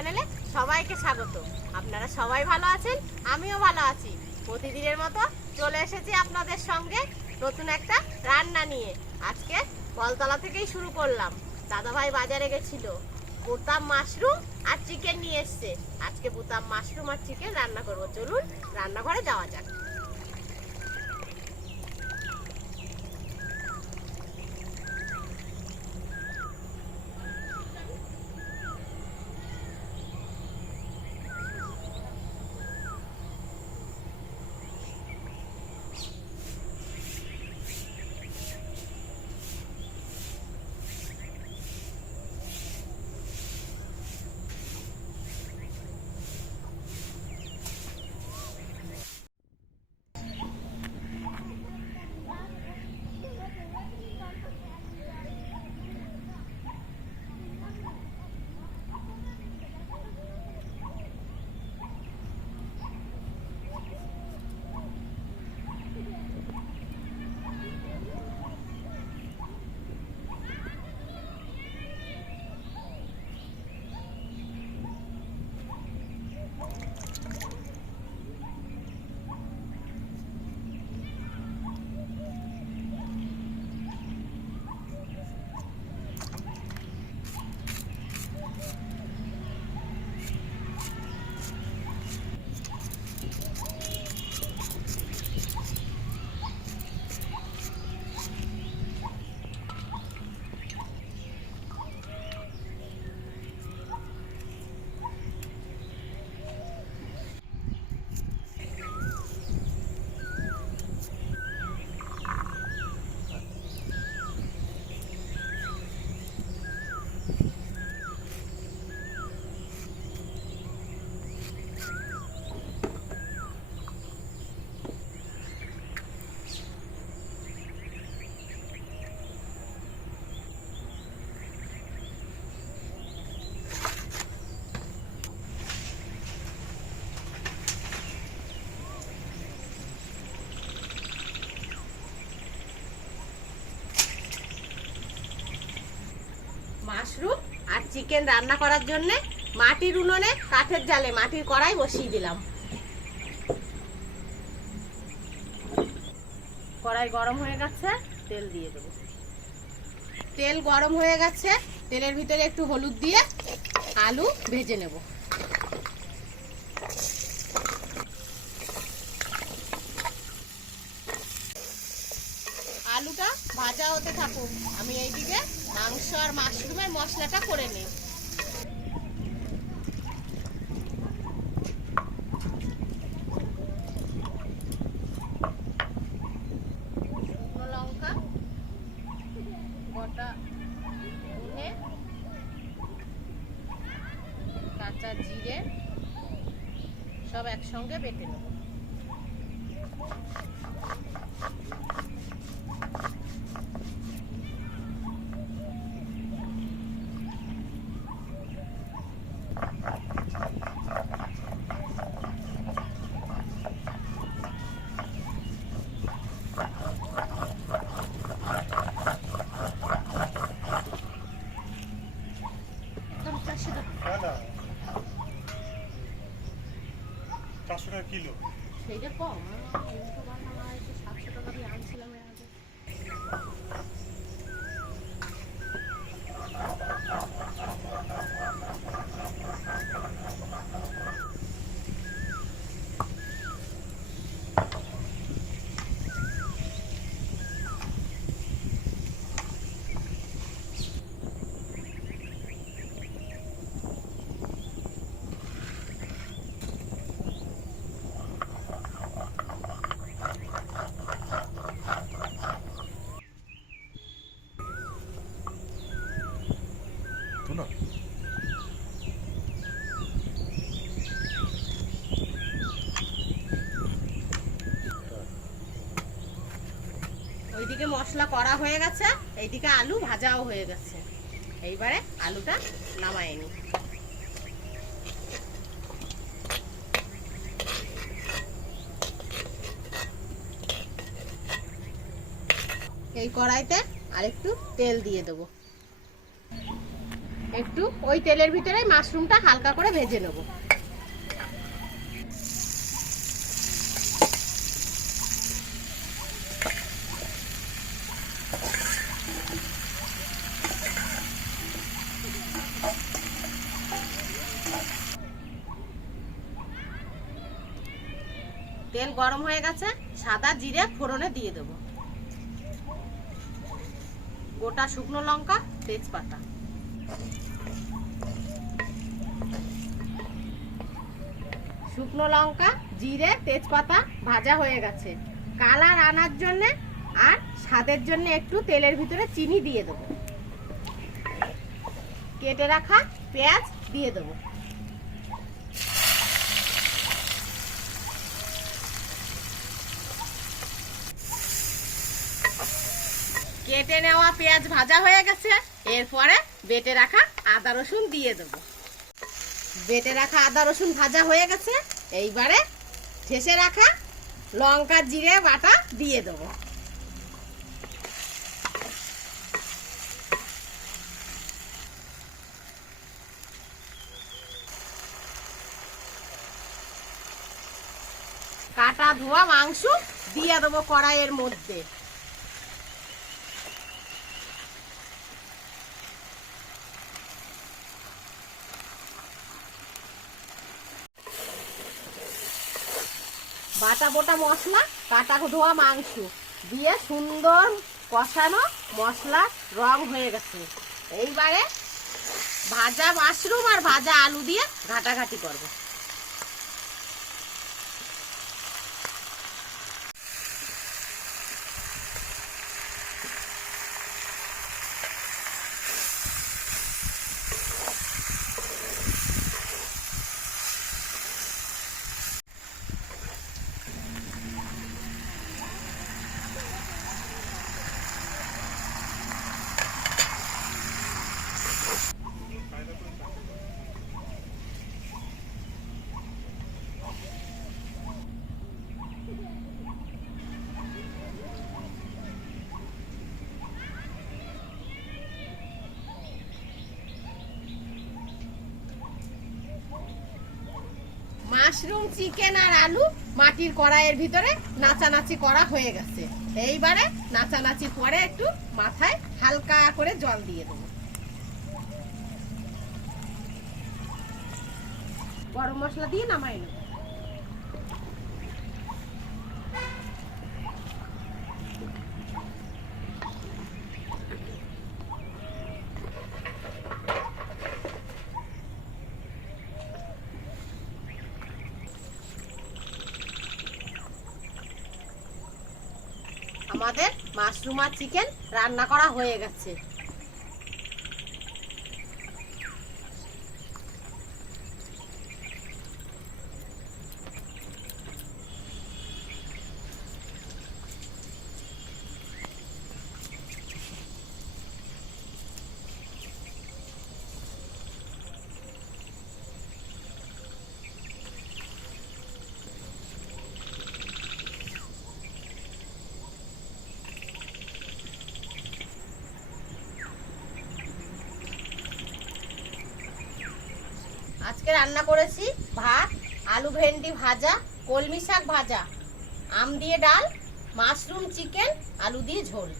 চ্যানেলে সবাইকে স্বাগত। আপনারা সবাই ভালো আছেন? আমিও ভালো আছি। প্রতিদিনের মতো চলে এসেছি আপনাদের সঙ্গে নতুন একটা রান্না নিয়ে। আজকে কলতলা থেকেই শুরু করলাম। দাদাভাই বাজারে গেছিল। বোতাম মাশরুম আর চিকেন নিয়ে এসছে। আজকে বোতাম মাশরুম আর চিকেন রান্না করব। চলুন রান্নাঘরে যাওয়া যাক। আর চিকেন রান্না করার জন্য মাটির উনুনে কাঠের জালে মাটির কড়াই বসিয়ে দিলাম। কড়াই গরম হয়ে গেছে, তেল দিয়ে দেবো। তেল গরম হয়ে গেছে, তেলের ভিতরে একটু হলুদ দিয়ে আলু ভেজে নেব। আলুটা ভাজা হতে থাকুক, আমি এইদিকে মাংস আর মাশরুমের মশলাটা করে কাঁচা জিরে সব একসঙ্গে বেটে কিলো। সেইটা কম মশলা করা হয়ে গেছে। এইদিকে আলু ভাজাও হয়ে গেছে। এইবারে আলুটা নামায় নি এই কড়াইতে আরেকটু তেল দিয়ে দেবো। একটু ওই তেলের ভিতরে মাশরুমটা হালকা করে ভেজে নেব। তেল গরম হয়ে গেছে, সাদা জিরে ফোড়নে দিয়ে দেবো। গোটা শুকনো লঙ্কা, তেজপাতা। শুকনো লঙ্কা, জিরে, তেজপাতা ভাজা হয়ে গেছে। কালার আনার জন্য আর স্বাদের জন্য একটু তেলের ভিতরে চিনি দিয়ে দেবো। কেটে রাখা পেঁয়াজ দিয়ে দেবো। কেটে নেওয়া পেঁয়াজ ভাজা হয়ে গেছে। এরপরে বেটে রাখা আদা রসুন দিয়ে দেবো। বেটে রাখা আদা রসুন ভাজা হয়ে গেছে। এইবারে ঠেসে রাখা লঙ্কা, জিরে, বাটা দিয়ে দেবো। কাটা ধোয়া মাংস দিয়ে দেবো কড়াইয়ের মধ্যে। বাটা বোটা মশলা, কাটা ধোয়া মাংস। দিয়ে সুন্দর কষানো মশলা রং হয়ে গেছে। এইবারে ভাজা মাশরুম আর ভাজা আলু দিয়ে ঘাটাঘাটি করব। মাশরুম, চিকেন আর আলু মাটির কড়াইয়ের ভিতরে নাচানাচি করা হয়ে গেছে। এইবারে নাচানাচি পরে একটু মাথায় হালকা করে জল দিয়ে দেবো। গরম মশলা দিয়ে নামাই নেব। আমাদের মাশরুম আর চিকেন রান্না করা হয়ে গেছে। আজকে রান্না করেছি ভাত, আলু ভেন্ডি ভাজা, কলমি শাক ভাজা, আম দিয়ে ডাল, মাশরুম চিকেন, আলু দিয়ে ঝোল।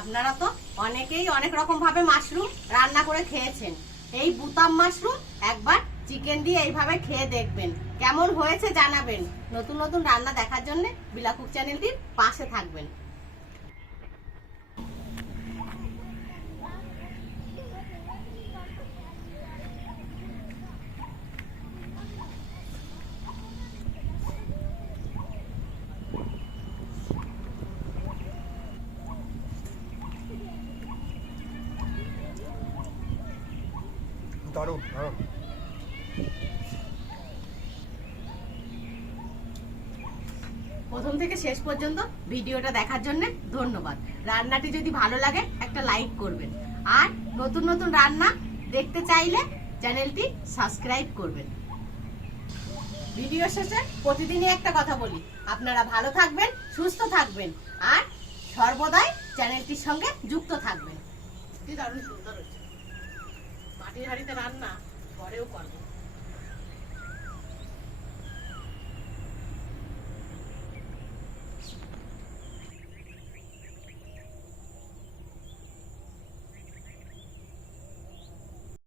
আপনারা তো অনেকেই অনেক রকম ভাবে মাশরুম রান্না করে খেয়েছেন। এই বুতাম মাশরুম একবার চিকেন দিয়ে এইভাবে খেয়ে দেখবেন। কেমন হয়েছে জানাবেন। নতুন নতুন রান্না দেখার জন্য বিলাকুক চ্যানেলটির পাশে থাকবেন। প্রথম থেকে শেষ পর্যন্ত ভিডিওটা দেখার জন্য ধন্যবাদ। রান্নাটি যদি ভালো লাগে, একটা লাইক করবেন। আর নতুন নতুন রান্না দেখতে চাইলে চ্যানেলটি সাবস্ক্রাইব করবেন। ভিডিও শেষে প্রতিদিনই একটা কথা বলি, আপনারা ভালো থাকবেন, সুস্থ থাকবেন, আর সর্বদাই চ্যানেলটির সঙ্গে যুক্ত থাকবেন। দারুণ সুন্দর মাটির হাড়িতে রান্না ঘরেও করবে।